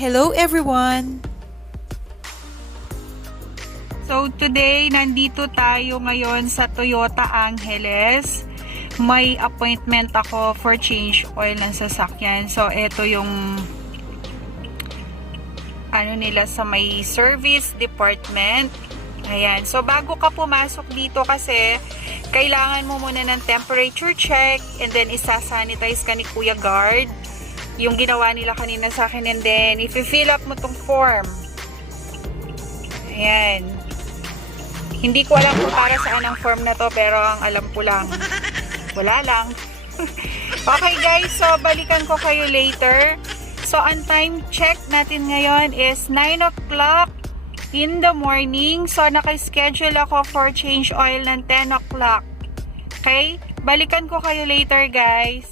Hello everyone! So today, nandito tayo ngayon sa Toyota Angeles. May appointment ako for change oil ng sasakyan. So ito yung ano nila sa may service department. Ayan. So bago ka pumasok dito kasi kailangan mo muna ng temperature check and then isasanitize ka ni Kuya Guard. Yung ginawa nila kanina sa akin, and then i-fill up mo tong form. Ayan. Hindi ko alam kung para saan ang form na to, pero ang alam ko lang, wala lang. Okay guys, so balikan ko kayo later. So ang time check natin ngayon is 9 o'clock in the morning. So naka-schedule ako for change oil ng 10 o'clock. Okay? Balikan ko kayo later guys.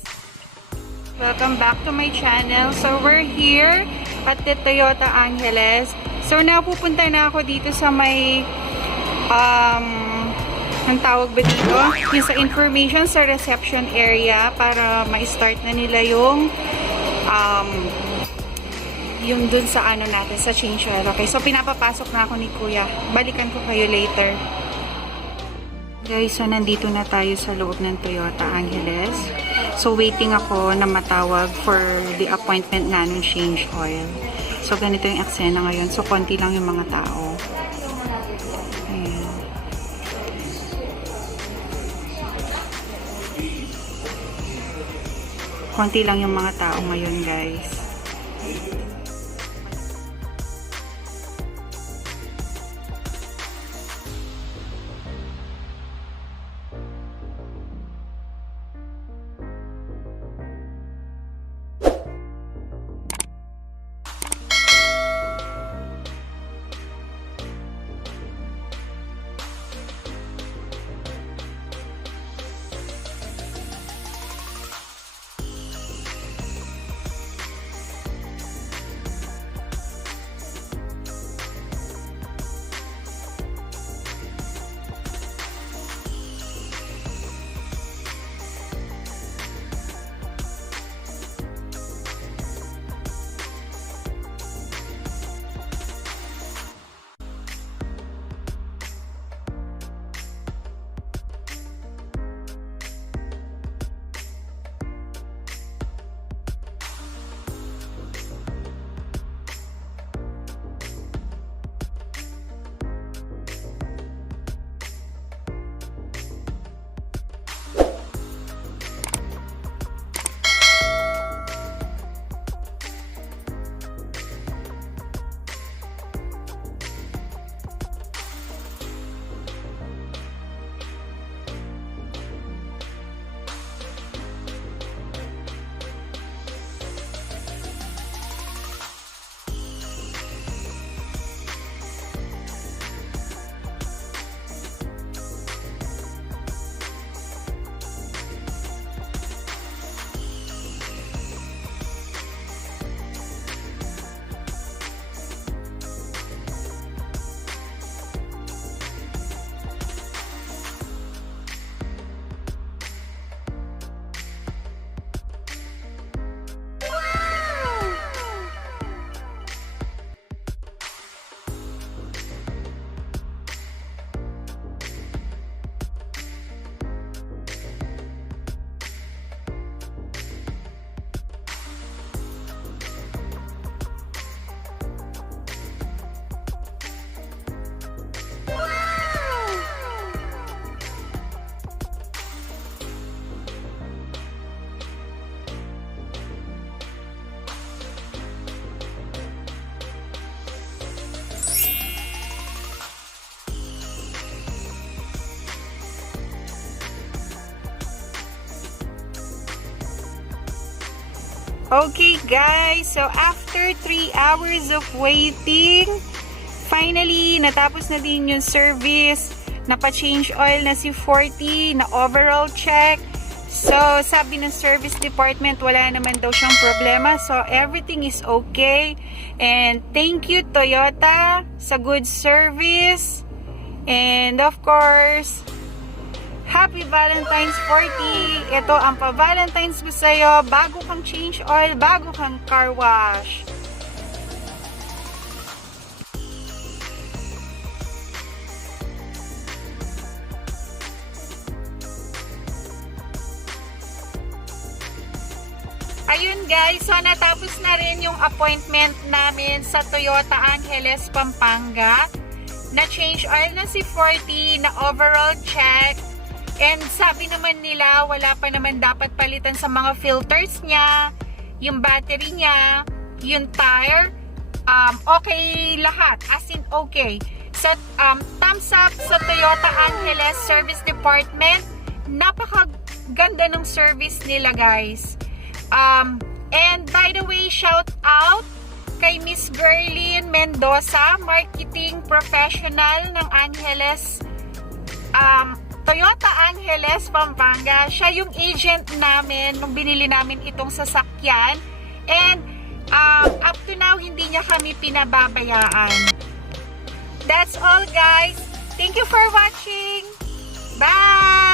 Welcome back to my channel. So we're here at the Toyota Angeles. So napupunta na ako dito sa may ang tawag ba dito? Yung sa information sa reception area para ma-start na nila yung dun sa ano natin, sa change oil. Okay, so pinapapasok na ako ni Kuya. Balikan ko kayo later. Guys, so nandito na tayo sa loob ng Toyota Angeles. So waiting ako na matawag for the appointment na ng change oil. So ganito yung eksena ngayon. So konti lang yung mga tao. Konti lang yung mga tao ngayon, guys. Okay guys, so after 3 hours of waiting, finally natapos na din yung service. Napa-change oil na si 40, na overall check. So sabi ng service department wala naman daw siyang problema. So everything is okay. And thank you Toyota sa good service. And of course, Happy Valentine's 40! Ito ang pa-Valentine's ko sa'yo bago kang change oil, bago kang car wash. Ayun guys, so natapos na rin yung appointment namin sa Toyota Angeles, Pampanga. Na-change oil na si 40, na overall check. And sabi naman nila, wala pa naman dapat palitan sa mga filters niya, yung battery niya, yung tire, okay lahat, as in okay. So, thumbs up sa Toyota Angeles Service Department. Napakaganda ng service nila guys. And by the way, shout out kay Miss Gerlin Mendoza, marketing professional ng Angeles, Toyota Angeles, Pampanga. Siya yung agent namin nung binili namin itong sasakyan. And up to now, hindi niya kami pinababayaan. That's all guys. Thank you for watching. Bye!